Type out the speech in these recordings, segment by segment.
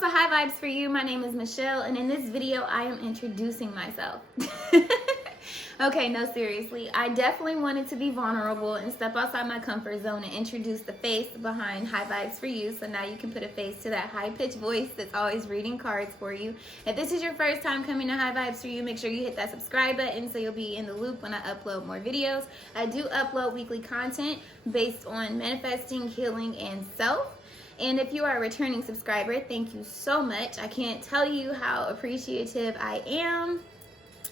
to High Vibes for You. My name is Michelle, and in this video, I am introducing myself. Okay, no, seriously. I definitely wanted to be vulnerable and step outside my comfort zone and introduce the face behind High Vibes for You. So now you can put a face to that high-pitched voice that's always reading cards for you. If this is your first time coming to High Vibes for You, make sure you hit that subscribe button so you'll be in the loop when I upload more videos. I do upload weekly content based on manifesting, healing, and self. And if you are a returning subscriber, thank you so much. I can't tell you how appreciative I am.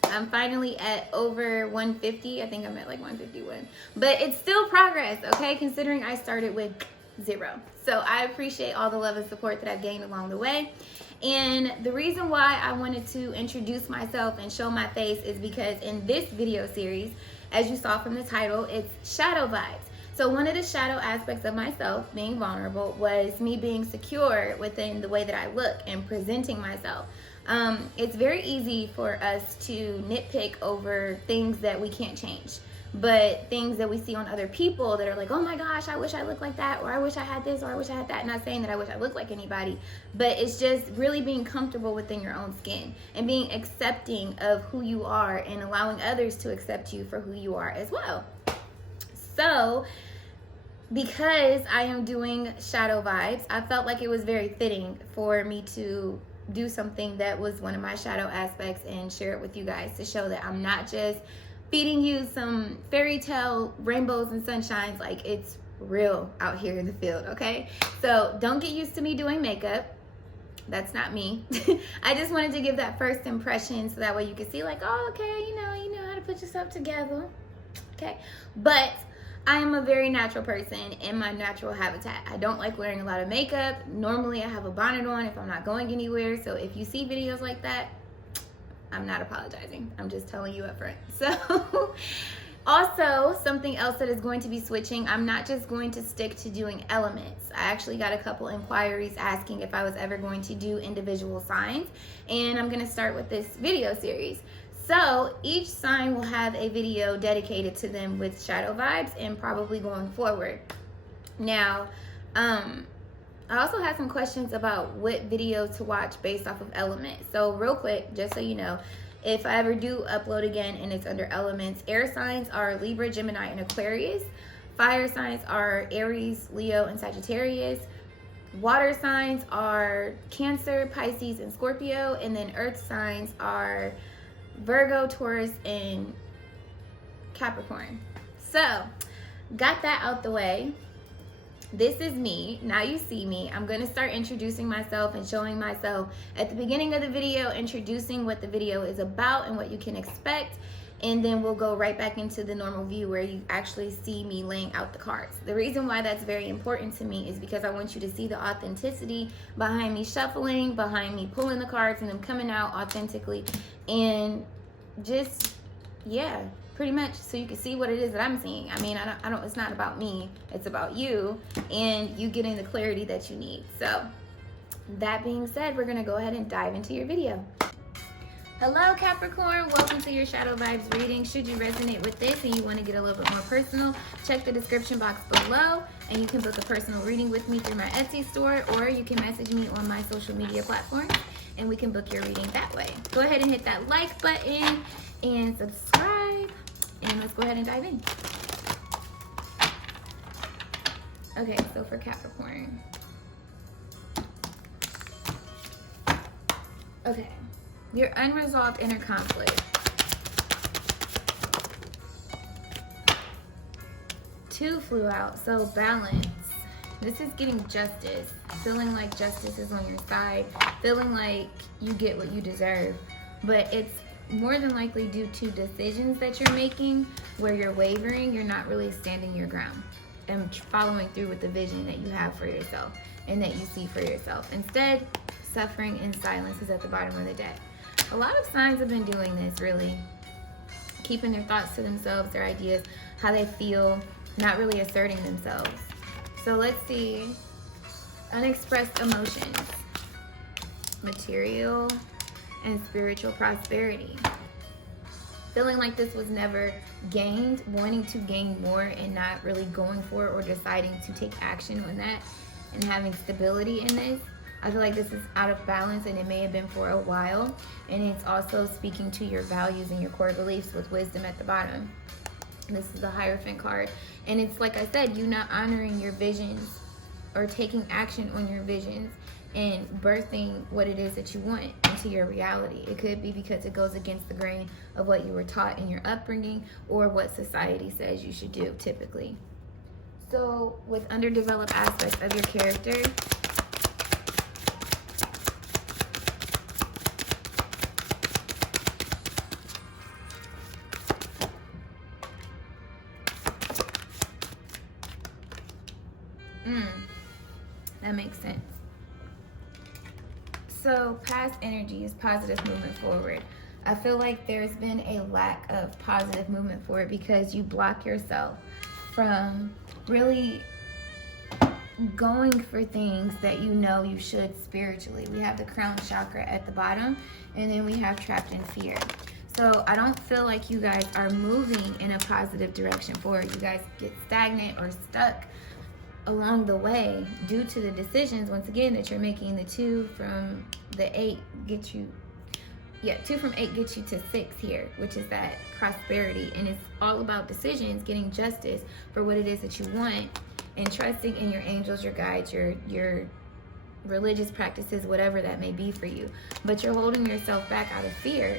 I'm finally at over 150. I think I'm at like 151. But it's still progress, okay? Considering I started with 0. So I appreciate all the love and support that I've gained along the way. And the reason why I wanted to introduce myself and show my face is because in this video series, as you saw from the title, it's shadow vibes. So one of the shadow aspects of myself, being vulnerable, was me being secure within the way that I look and presenting myself. It's very easy for us to nitpick over things that we can't change, but things that we see on other people that are like, oh my gosh, I wish I looked like that, or I wish I had this, or I wish I had that. Not saying that I wish I looked like anybody, but it's just really being comfortable within your own skin and being accepting of who you are and allowing others to accept you for who you are as well. So because I am doing shadow vibes, I felt like it was very fitting for me to do something that was one of my shadow aspects and share it with you guys to show that I'm not just feeding you some fairy tale rainbows and sunshines. Like, it's real out here in the field, okay? So don't get used to me doing makeup. That's not me. I just wanted to give that first impression so that way you can see like, oh, okay, you know how to put yourself together, okay? But I am a very natural person in my natural habitat. I don't like wearing a lot of makeup. Normally I have a bonnet on if I'm not going anywhere. So if you see videos like that, I'm not apologizing. I'm just telling you up front. So also something else that is going to be switching, I'm not just going to stick to doing elements. I actually got a couple inquiries asking if I was ever going to do individual signs, and I'm going to start with this video series. So each sign will have a video dedicated to them with shadow vibes and probably going forward. Now, I also have some questions about what video to watch based off of elements. So real quick, just so you know, if I ever do upload again and it's under elements, air signs are Libra, Gemini, and Aquarius. Fire signs are Aries, Leo, and Sagittarius. Water signs are Cancer, Pisces, and Scorpio. And then earth signs are Virgo, Taurus, and Capricorn. So, got that out the way. This is me. Now you see me. I'm going to start introducing myself and showing myself at the beginning of the video, introducing what the video is about and what you can expect. And then we'll go right back into the normal view where you actually see me laying out the cards. The reason why that's very important to me is because I want you to see the authenticity behind me shuffling, behind me pulling the cards and them coming out authentically. And just, yeah, pretty much so you can see what it is that I'm seeing. I mean, I don't, it's not about me, it's about you and you getting the clarity that you need. So that being said, we're gonna go ahead and dive into your video. Hello Capricorn, welcome to your Shadow Vibes reading. Should you resonate with this and you want to get a little bit more personal, check the description box below and you can book a personal reading with me through my Etsy store, or you can message me on my social media platforms and we can book your reading that way. Go ahead and hit that like button and subscribe, and let's go ahead and dive in. Okay, so for Capricorn. Okay. Your unresolved inner conflict. 2 flew out, so balance. This is getting justice. Feeling like justice is on your side. Feeling like you get what you deserve. But it's more than likely due to decisions that you're making where you're wavering. You're not really standing your ground and following through with the vision that you have for yourself and that you see for yourself. Instead, suffering in silence is at the bottom of the deck. A lot of signs have been doing this, really. Keeping their thoughts to themselves, their ideas, how they feel, not really asserting themselves. So let's see. Unexpressed emotions. Material and spiritual prosperity. Feeling like this was never gained, wanting to gain more and not really going for it or deciding to take action on that and having stability in this. I feel like this is out of balance, and it may have been for a while. And it's also speaking to your values and your core beliefs with wisdom at the bottom. This is the Hierophant card. And it's like I said, you not honoring your visions or taking action on your visions and birthing what it is that you want into your reality. It could be because it goes against the grain of what you were taught in your upbringing or what society says you should do typically. So with underdeveloped aspects of your character, that makes sense. So past energy is positive movement forward. I feel like there's been a lack of positive movement forward because you block yourself from really going for things that you know you should spiritually. We have the crown chakra at the bottom, and then we have trapped in fear. So I don't feel like you guys are moving in a positive direction forward. You guys get stagnant or stuck along the way due to the decisions, once again, that you're making. The 2 from the 8 gets you, 2 from 8 gets you to 6 here, which is that prosperity. And it's all about decisions, getting justice for what it is that you want, and trusting in your angels, your guides, your religious practices, whatever that may be for you. But you're holding yourself back out of fear.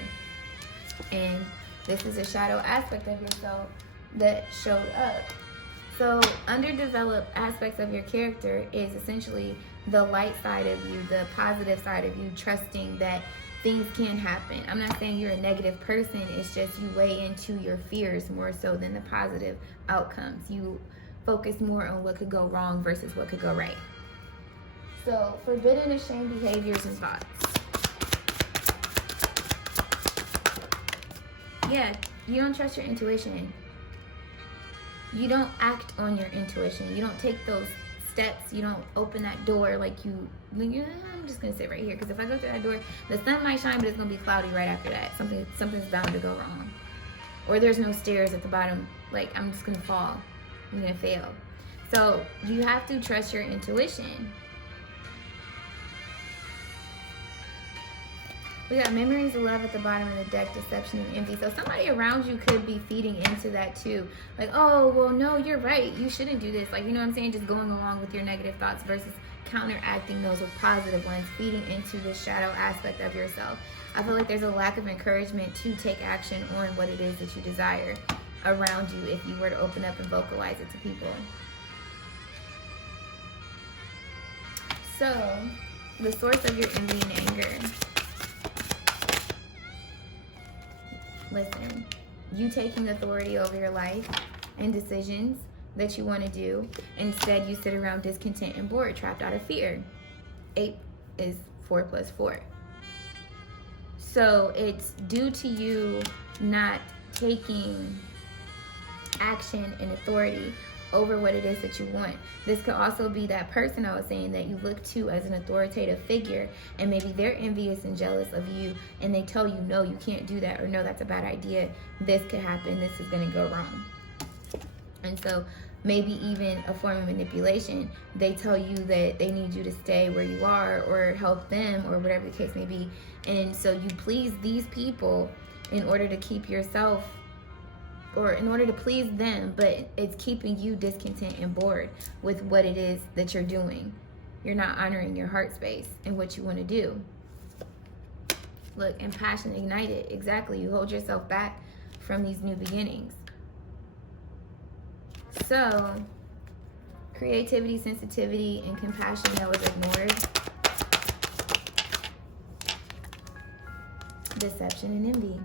And this is a shadow aspect of yourself that showed up. So underdeveloped aspects of your character is essentially the light side of you, the positive side of you, trusting that things can happen. I'm not saying you're a negative person. It's just you weigh into your fears more so than the positive outcomes. You focus more on what could go wrong versus what could go right. So forbidden and shame behaviors and thoughts. Yeah, you don't trust your intuition. You don't act on your intuition. You don't take those steps. You don't open that door like I'm just going to sit right here, because if I go through that door, the sun might shine, but it's going to be cloudy right after that. Something's bound to go wrong. Or there's no stairs at the bottom. Like, I'm just going to fall. I'm going to fail. So you have to trust your intuition. We got memories of love at the bottom of the deck, deception and envy. So somebody around you could be feeding into that too. Like, oh, well, no, you're right. You shouldn't do this. Like, you know what I'm saying? Just going along with your negative thoughts versus counteracting those with positive ones, feeding into the shadow aspect of yourself. I feel like there's a lack of encouragement to take action on what it is that you desire around you if you were to open up and vocalize it to people. So, the source of your envy and anger. Listen, you taking authority over your life and decisions that you want to do. Instead, you sit around discontent and bored, trapped out of fear. 8 is 4 plus 4. So it's due to you not taking action and authority over what it is that you want. This could also be that person I was saying that you look to as an authoritative figure, and maybe they're envious and jealous of you, and they tell you, no, you can't do that, or no, that's a bad idea, this could happen, this is going to go wrong. And so maybe even a form of manipulation. They tell you that they need you to stay where you are or help them or whatever the case may be. And so you please these people in order to keep yourself, or in order to please them, but it's keeping you discontent and bored with what it is that you're doing. You're not honoring your heart space and what you want to do. Look, and passion ignited. Exactly. You hold yourself back from these new beginnings. So, creativity, sensitivity, and compassion that was ignored. Deception and envy.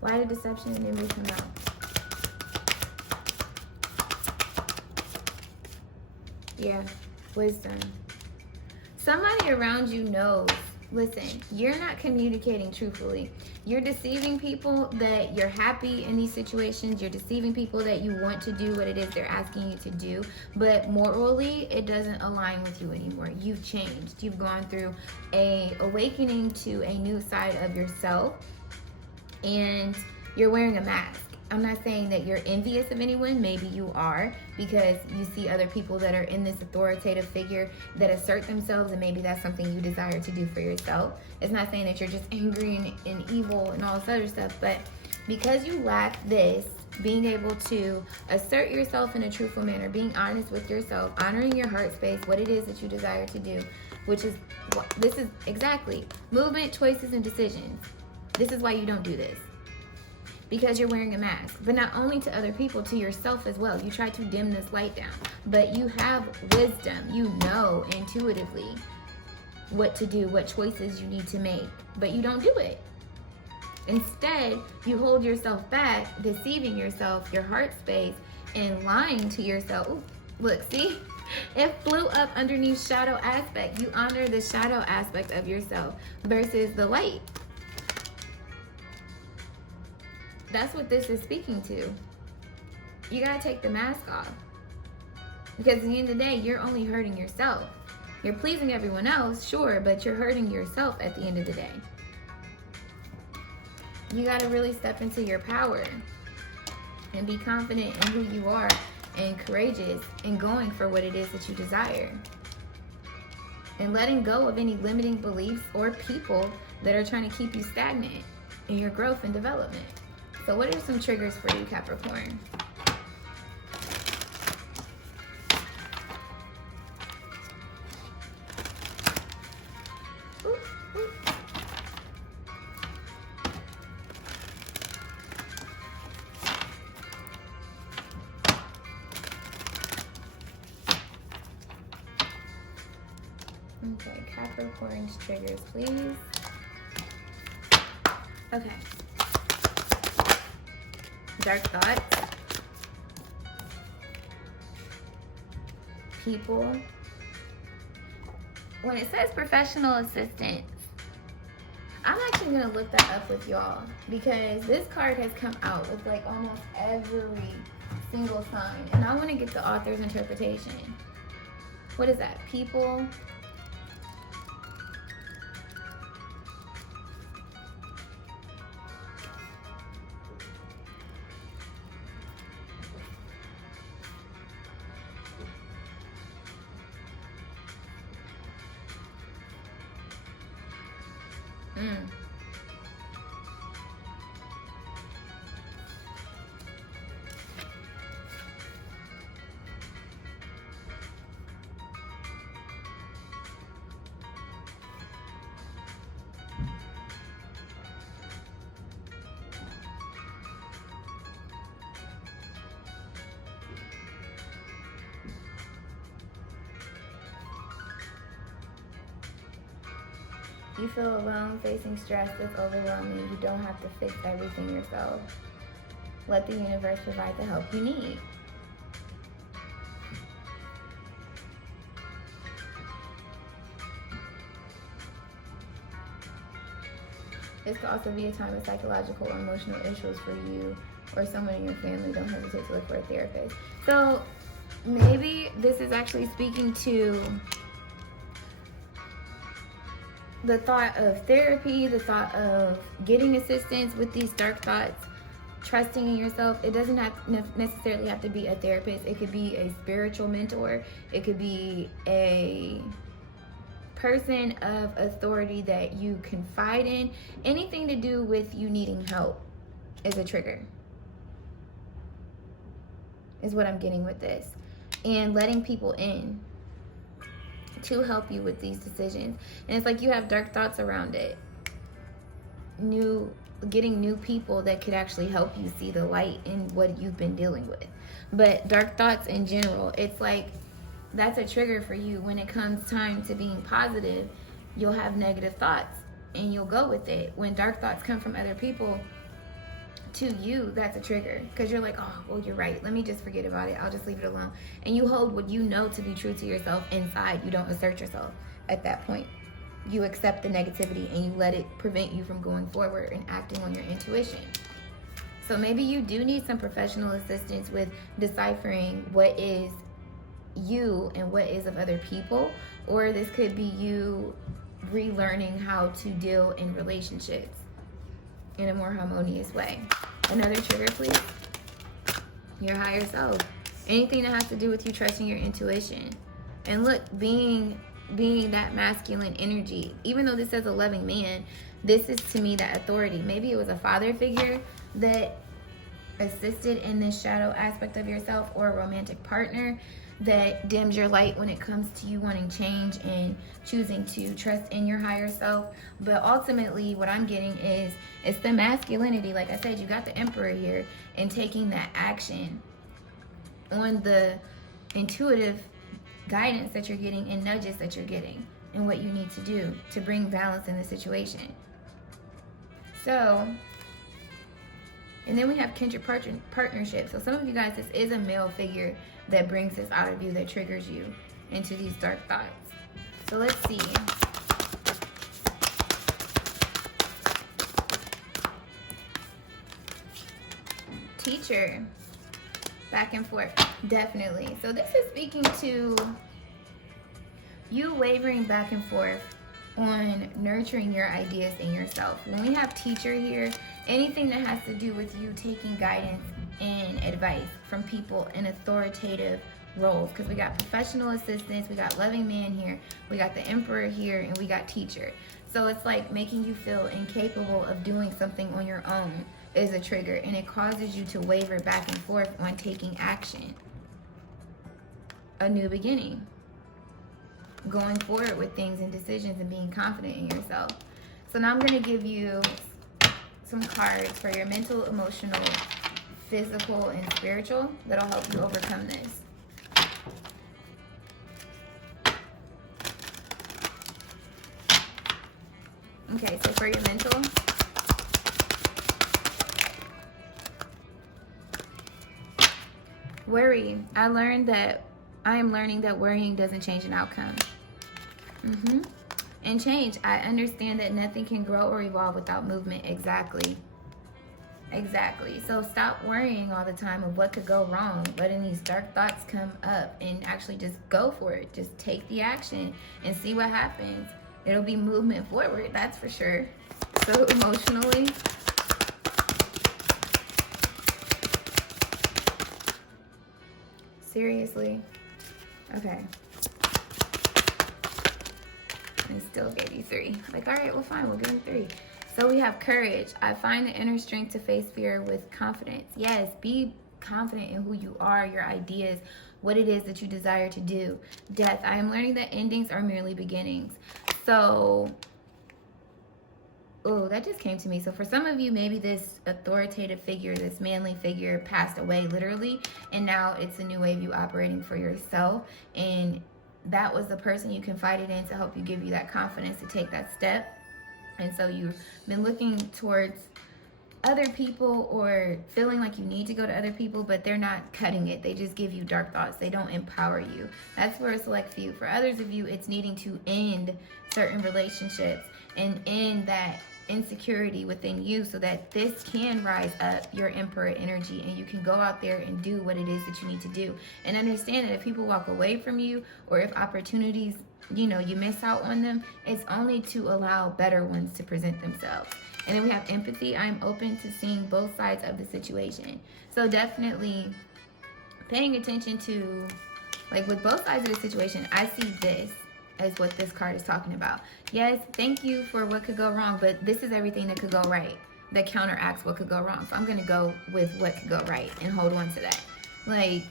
Why did deception and envy come out? Yeah, wisdom. Somebody around you knows. Listen, you're not communicating truthfully. You're deceiving people that you're happy in these situations. You're deceiving people that you want to do what it is they're asking you to do. But morally, it doesn't align with you anymore. You've changed. You've gone through a awakening to a new side of yourself. And you're wearing a mask. I'm not saying that you're envious of anyone. Maybe you are, because you see other people that are in this authoritative figure that assert themselves, and maybe that's something you desire to do for yourself. It's not saying that you're just angry and evil and all this other stuff, but because you lack this, being able to assert yourself in a truthful manner, being honest with yourself, honoring your heart space, what it is that you desire to do, which is, this is exactly movement, choices, and decisions. This is why you don't do this. Because you're wearing a mask. But not only to other people, to yourself as well. You try to dim this light down. But you have wisdom. You know intuitively what to do, what choices you need to make. But you don't do it. Instead, you hold yourself back, deceiving yourself, your heart space, and lying to yourself. Ooh, look, see? It flew up underneath shadow aspect. You honor the shadow aspect of yourself versus the light. That's what this is speaking to. You gotta take the mask off. Because at the end of the day, you're only hurting yourself. You're pleasing everyone else, sure, but you're hurting yourself at the end of the day. You gotta really step into your power and be confident in who you are and courageous and going for what it is that you desire. And letting go of any limiting beliefs or people that are trying to keep you stagnant in your growth and development. So what are some triggers for you, Capricorn? Ooh, ooh. Okay, Capricorn's triggers, please. Okay. Dark thoughts, people. When it says professional assistance, I'm actually going to look that up with y'all, because this card has come out with like almost every single sign, and I want to get the author's interpretation. What is that? People. You feel alone, facing stress that's overwhelming. You don't have to fix everything yourself. Let the universe provide the help you need. This could also be a time of psychological or emotional issues for you or someone in your family. Don't hesitate to look for a therapist. So maybe this is actually speaking to the thought of therapy, the thought of getting assistance with these dark thoughts, trusting in yourself. It doesn't necessarily have to be a therapist. It could be a spiritual mentor. It could be a person of authority that you confide in. Anything to do with you needing help is a trigger, is what I'm getting with this. And letting people in to help you with these decisions. And it's like you have dark thoughts around it. Getting new people that could actually help you see the light in what you've been dealing with. But dark thoughts in general, it's like that's a trigger for you. When it comes time to being positive, you'll have negative thoughts and you'll go with it. When dark thoughts come from other people to you, that's a trigger, because you're like, oh, well, you're right, let me just forget about it, I'll just leave it alone. And you hold what you know to be true to yourself inside. You don't assert yourself at that point. You accept the negativity and you let it prevent you from going forward and acting on your intuition. So maybe you do need some professional assistance with deciphering what is you and what is of other people, or this could be you relearning how to deal in relationships in a more harmonious way. Another trigger, please. your higher self. Anything that has to do with you trusting your intuition. And look, being that masculine energy, even though this says a loving man, this is to me that authority. Maybe it was a father figure that assisted in this shadow aspect of yourself, or a romantic partner that dims your light when it comes to you wanting change and choosing to trust in your higher self. But ultimately what I'm getting is, it's the masculinity. Like I said, you got the Emperor here, and taking that action on the intuitive guidance that you're getting and nudges that you're getting, and what you need to do to bring balance in the situation. So, and then we have kindred partnership. So some of you guys, this is a male figure that brings this out of you, that triggers you into these dark thoughts. So let's see. Teacher. Back and forth. Definitely. So this is speaking to you wavering back and forth on nurturing your ideas in yourself. When we have teacher here, anything that has to do with you taking guidance and advice from people in authoritative roles, because we got professional assistants, we got loving man here, we got the Emperor here, and we got teacher. So it's like making you feel incapable of doing something on your own is a trigger, and it causes you to waver back and forth on taking action. A new beginning. Going forward with things and decisions and being confident in yourself. So now I'm going to give you some cards for your mental, emotional, physical, and spiritual that'll help you overcome this. Okay, so for your mental, worry. I am learning that worrying doesn't change an outcome. And change. I understand that nothing can grow or evolve without movement. Exactly. So stop worrying all the time of what could go wrong, letting these dark thoughts come up, and actually just go for it. Just take the action and see what happens. It'll be movement forward, that's for sure. So emotionally, seriously, okay. And still gave you 3. Like, all right, well, fine, we'll give him 3. So we have courage. I find the inner strength to face fear with confidence. Yes, be confident in who you are, your ideas, what it is that you desire to do. Death. I am learning that endings are merely beginnings. So, oh, that just came to me. So for some of you, maybe this authoritative figure, this manly figure passed away literally, and now it's a new way of you operating for yourself, and that was the person you confided in to help you, give you that confidence to take that step. And so you've been looking towards other people, or feeling like you need to go to other people, but they're not cutting it. They just give you dark thoughts. They don't empower you. That's for a select few. For others of you, it's needing to end certain relationships and end that insecurity within you, so that this can rise up, your Emperor energy, and you can go out there and do what it is that you need to do. And understand that if people walk away from you, or if opportunities, you miss out on them, it's only to allow better ones to present themselves. And then we have empathy. I'm open to seeing both sides of the situation. So definitely paying attention to, like, with both sides of the situation, I see this as what this card is talking about. Yes, thank you for what could go wrong, but this is everything that could go right, that counteracts what could go wrong. So I'm going to go with what could go right and hold on to that. Like,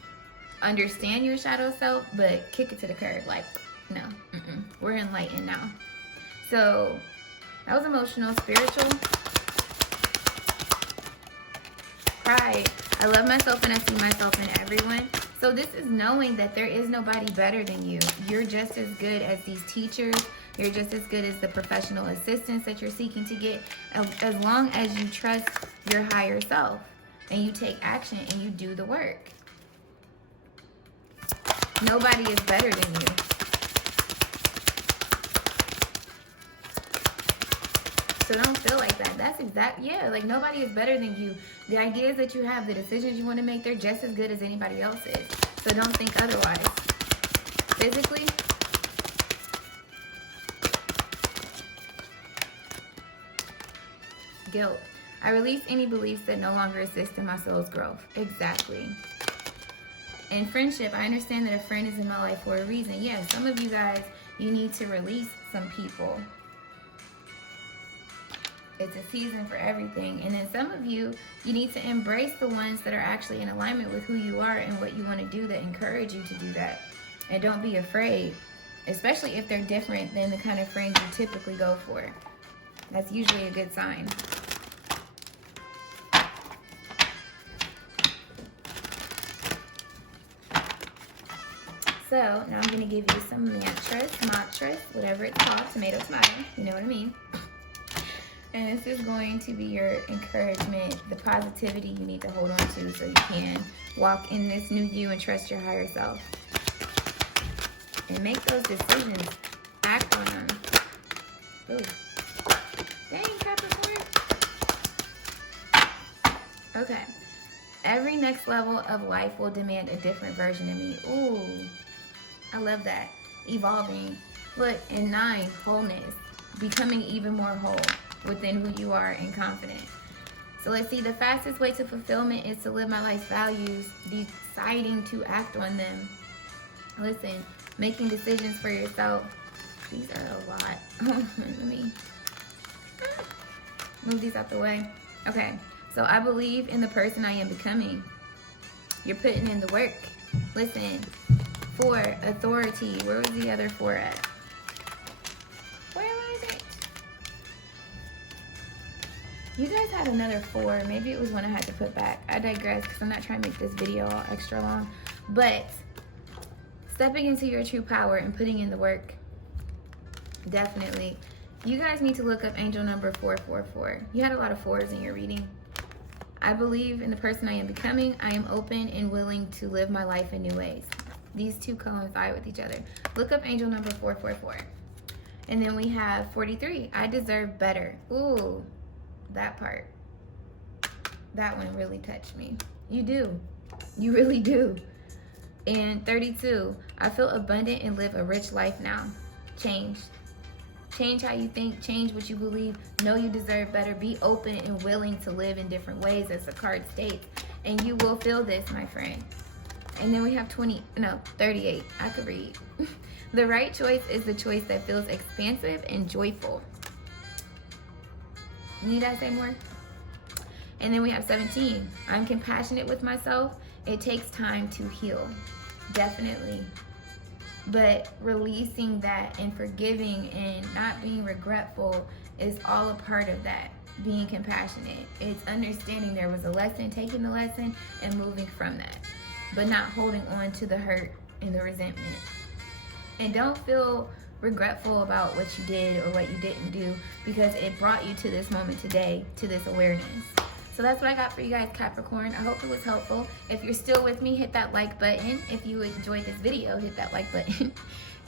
understand your shadow self, but kick it to the curb. Like, no, we're enlightened now. So that was emotional. Spiritual. Pride. I love myself and I see myself in everyone. So this is knowing that there is nobody better than you. You're just as good as these teachers. You're just as good as the professional assistance that you're seeking to get, as long as you trust your higher self and you take action and you do the work. Nobody is better than you. So don't feel like that. That's like nobody is better than you. The ideas that you have, the decisions you want to make, they're just as good as anybody else's. So don't think otherwise. Physically, guilt. I release any beliefs that no longer assist in my soul's growth. Exactly. And friendship, I understand that a friend is in my life for a reason. Yes, some of you guys, you need to release some people. It's a season for everything. And then some of you, you need to embrace the ones that are actually in alignment with who you are and what you want to do, that encourage you to do that. And don't be afraid, especially if they're different than the kind of friends you typically go for. That's usually a good sign. So now I'm going to give you some mantras, whatever it's called, tomato, you know what I mean. And this is going to be your encouragement, the positivity you need to hold on to so you can walk in this new you and trust your higher self. And make those decisions. Act on them. Ooh. Dang, Capricorn. Okay. Every next level of life will demand a different version of me. Ooh. I love that. Evolving. Look, and 9, wholeness. Becoming even more whole within who you are and confident. So let's see, the fastest way to fulfillment is to live my life's values, deciding to act on them. Listen, making decisions for yourself. These are a lot. Let me move these out the way. Okay, so I believe in the person I am becoming. You're putting in the work. Listen, 4, authority. Where was the other 4 at? Where was it? You guys had another 4. Maybe it was one I had to put back. I digress because I'm not trying to make this video all extra long. But stepping into your true power and putting in the work. Definitely. You guys need to look up angel number 444. You had a lot of 4s in your reading. I believe in the person I am becoming. I am open and willing to live my life in new ways. These two coincide with each other. Look up angel number 444. And then we have 43. I deserve better. Ooh, that part. That one really touched me. You do. You really do. And 32. I feel abundant and live a rich life now. Change. Change how you think. Change what you believe. Know you deserve better. Be open and willing to live in different ways, as the card states. And you will feel this, my friend. And then we have 38. I could read. The right choice is the choice that feels expansive and joyful. Need I say more? And then we have 17. I'm compassionate with myself. It takes time to heal. Definitely. But releasing that and forgiving and not being regretful is all a part of that. Being compassionate. It's understanding there was a lesson, taking the lesson, and moving from that. But not holding on to the hurt and the resentment. And don't feel regretful about what you did or what you didn't do, because it brought you to this moment today, to this awareness. So that's what I got for you guys, Capricorn. I hope it was helpful. If you're still with me, hit that like button. If you enjoyed this video, hit that like button.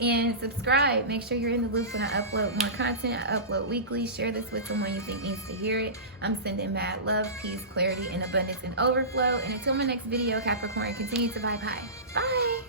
And subscribe. Make sure you're in the loop when I upload more content. I upload weekly. Share this with someone you think needs to hear it. I'm sending mad love, peace, clarity, and abundance and overflow. And until my next video, Capricorn, continue to vibe high. Bye.